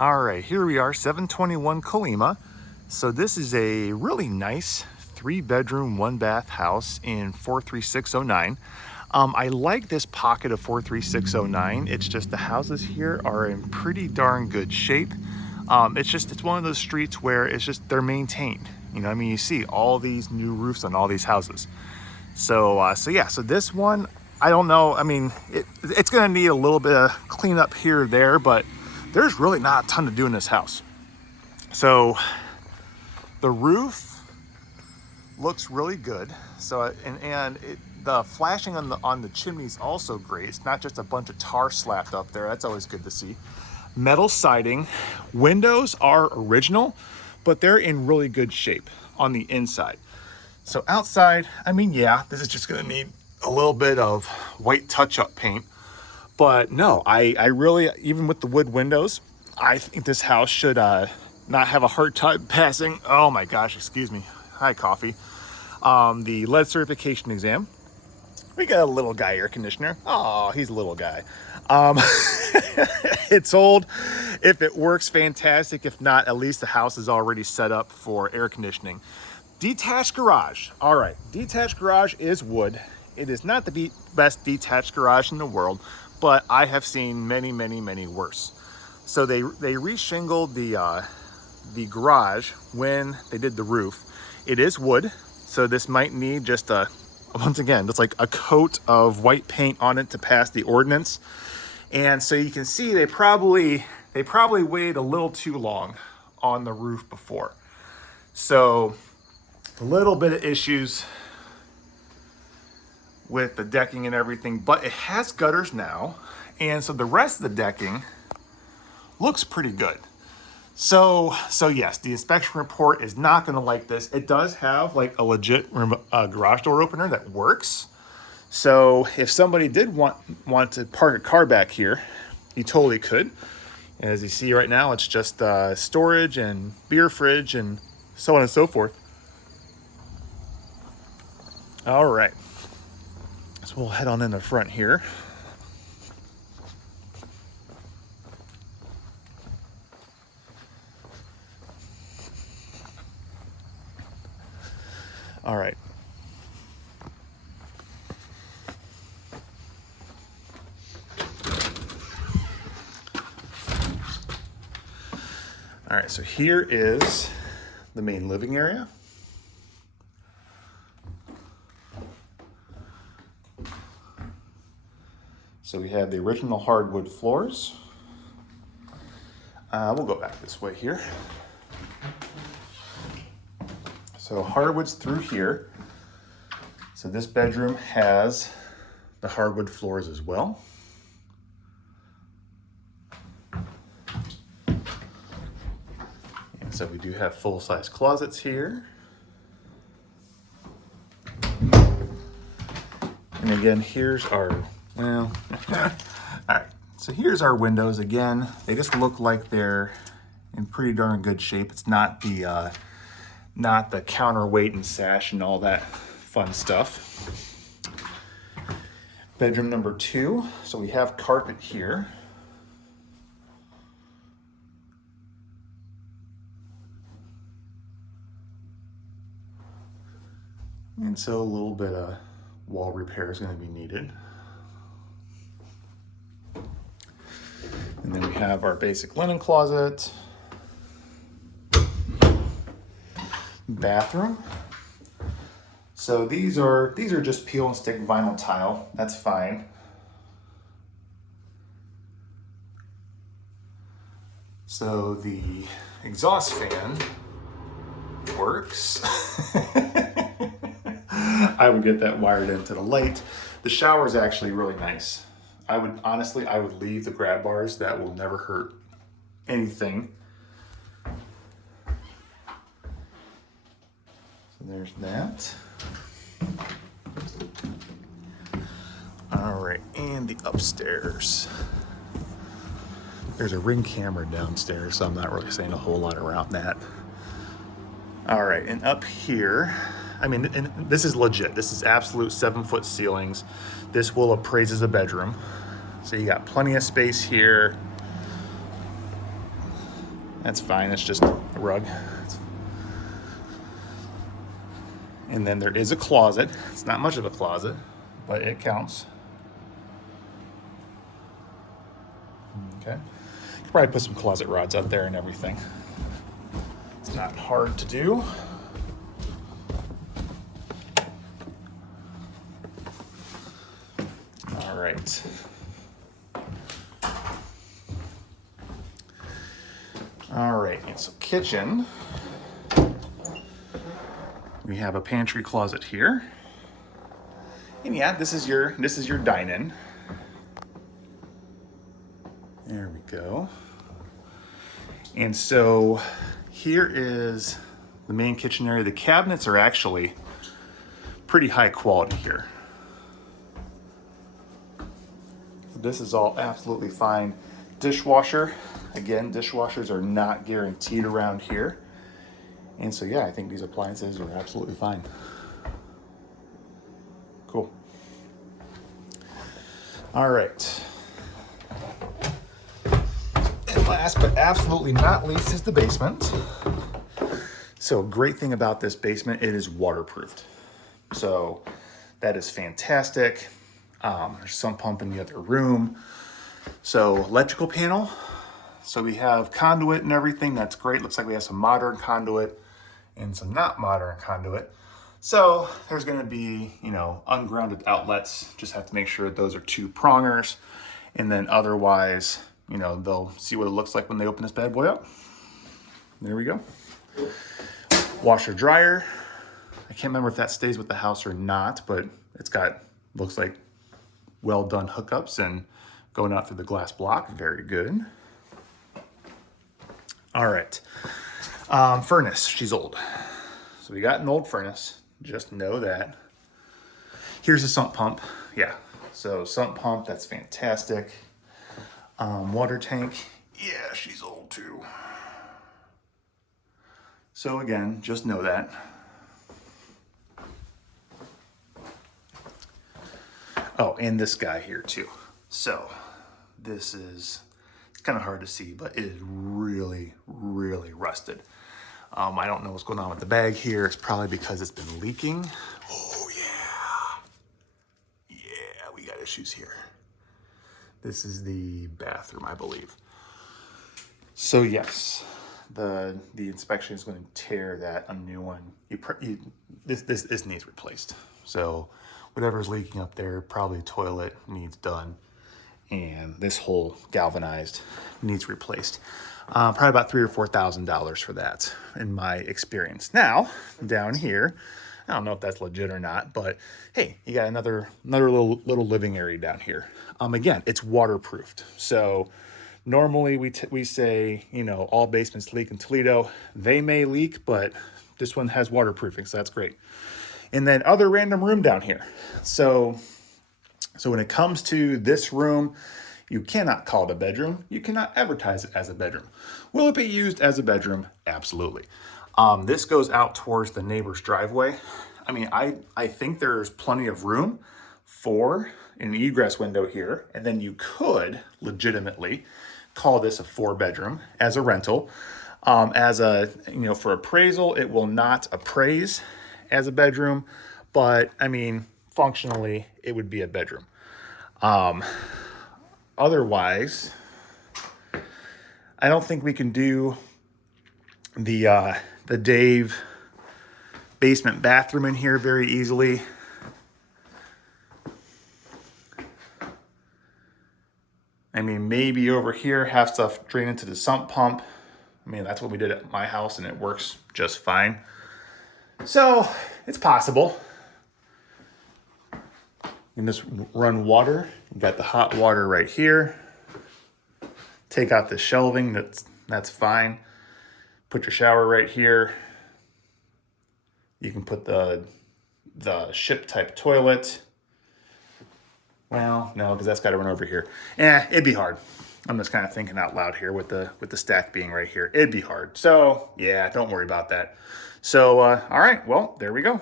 All right, here we are, 721 Colima. So this is a really nice 3-bedroom, 1-bath house in 43609. I like this pocket of 43609. It's just the houses here are in pretty darn good shape. It's one of those streets where they're maintained. You know, I mean, you see all these new roofs on all these houses. So this one, I don't know. I mean, it's gonna need a little bit of cleanup here or there, but there's really not a ton to do in this house. So the roof looks really good. So the flashing on the chimney is also great. It's not just a bunch of tar slapped up there. That's always good to see. Metal siding. Windows are original, but they're in really good shape on the inside. So outside, I mean, yeah, this is just gonna need a little bit of white touch-up paint. But no, I really, even with the wood windows, I think this house should not have a hard time passing. Oh my gosh, excuse me. Hi, coffee. The lead certification exam. We got a little guy air conditioner. Oh, he's a little guy. It's old. If it works, fantastic. If not, at least the house is already set up for air conditioning. Detached garage. All right, detached garage is wood. It is not the best detached garage in the world, but I have seen many, many, many worse. So they re-shingled the garage when they did the roof. It is wood, so this might need just once again, just like a coat of white paint on it to pass the ordinance. And so you can see they probably waited a little too long on the roof before. So a little bit of issues with the decking and everything, but it has gutters now. And so the rest of the decking looks pretty good. So yes, the inspection report is not gonna like this. It does have like a legit garage door opener that works. So if somebody did want to park a car back here, you totally could. And as you see right now, it's just storage and beer fridge and so on and so forth. All right. So we'll head on in the front here. All right. All right, so here is the main living area. So we have the original hardwood floors. We'll go back this way here. So hardwood's through here. So this bedroom has the hardwood floors as well. And so we do have full-size closets here. And again, here's our, well, all right. So here's our windows again. They just look like they're in pretty darn good shape. It's not the counterweight and sash and all that fun stuff. Bedroom number 2. So we have carpet here. And so a little bit of wall repair is going to be needed. And then we have our basic linen closet. Bathroom. So these are just peel and stick vinyl tile. That's fine. So the exhaust fan works. I would get that wired into the light. The shower is actually really nice. I would leave the grab bars. That will never hurt anything. So there's that. All right, and the upstairs. There's a Ring camera downstairs, so I'm not really saying a whole lot around that. All right, and up here, I mean, and this is legit. This is absolute 7-foot ceilings. This will appraise as a bedroom. So you got plenty of space here. That's fine, it's just a rug. And then there is a closet. It's not much of a closet, but it counts. Okay. You could probably put some closet rods up there and everything. It's not hard to do. All right. All right, and so kitchen. We have a pantry closet here. And yeah, this is your dine-in. There we go. And so here is the main kitchen area. The cabinets are actually pretty high quality here. This is all absolutely fine. Dishwasher. Again, dishwashers are not guaranteed around here. And so yeah, I think these appliances are absolutely fine. Cool. All right. And last but absolutely not least is the basement. So great thing about this basement, it is waterproofed. So that is fantastic. There's some pump in the other room. So electrical panel. So we have conduit and everything. That's great. Looks like we have some modern conduit and some not modern conduit. So there's going to be, you know, ungrounded outlets. Just have to make sure those are 2 prongers. And then otherwise, you know, they'll see what it looks like when they open this bad boy up. There we go. Washer dryer. I can't remember if that stays with the house or not, but it's got, looks like well done hookups and going out through the glass block. Very good. All right. Furnace, she's old. So we got an old furnace. Just know that. Here's a sump pump. Yeah. So sump pump, that's fantastic. Water tank. Yeah, she's old too. So again, just know that. Oh, and this guy here too. So this is, it's kind of hard to see, but it is really, really rusted. I don't know what's going on with the bag here. It's probably because it's been leaking. Oh yeah. Yeah, we got issues here. This is the bathroom, I believe. So yes, the inspection is going to tear that a new one. This needs replaced. So whatever's leaking up there, probably toilet needs done. And this whole galvanized needs replaced. Probably about $3,000 or $4,000 for that, in my experience. Now, down here, I don't know if that's legit or not, but hey, you got another little living area down here. Again, it's waterproofed. So normally we say, you know, all basements leak in Toledo. They may leak, but this one has waterproofing, so that's great. And then other random room down here. So when it comes to this room, you cannot call it a bedroom. You cannot advertise it as a bedroom. Will it be used as a bedroom? Absolutely. This goes out towards the neighbor's driveway. I mean, I think there's plenty of room for an egress window here. And then you could legitimately call this a 4-bedroom as a rental. As a, you know, for appraisal, it will not appraise as a bedroom, but I mean, functionally, it would be a bedroom. Otherwise, I don't think we can do the Dave basement bathroom in here very easily. I mean, maybe over here have stuff drain into the sump pump. I mean, that's what we did at my house and it works just fine. So it's possible. You can just run water. You got the hot water right here. Take out the shelving, that's fine. Put your shower right here. You can put the ship type toilet. Well, no, because that's got to run over here. It'd be hard. I'm just kind of thinking out loud here with the stack being right here. It'd be hard. So yeah, don't worry about that. So all right, well, there we go.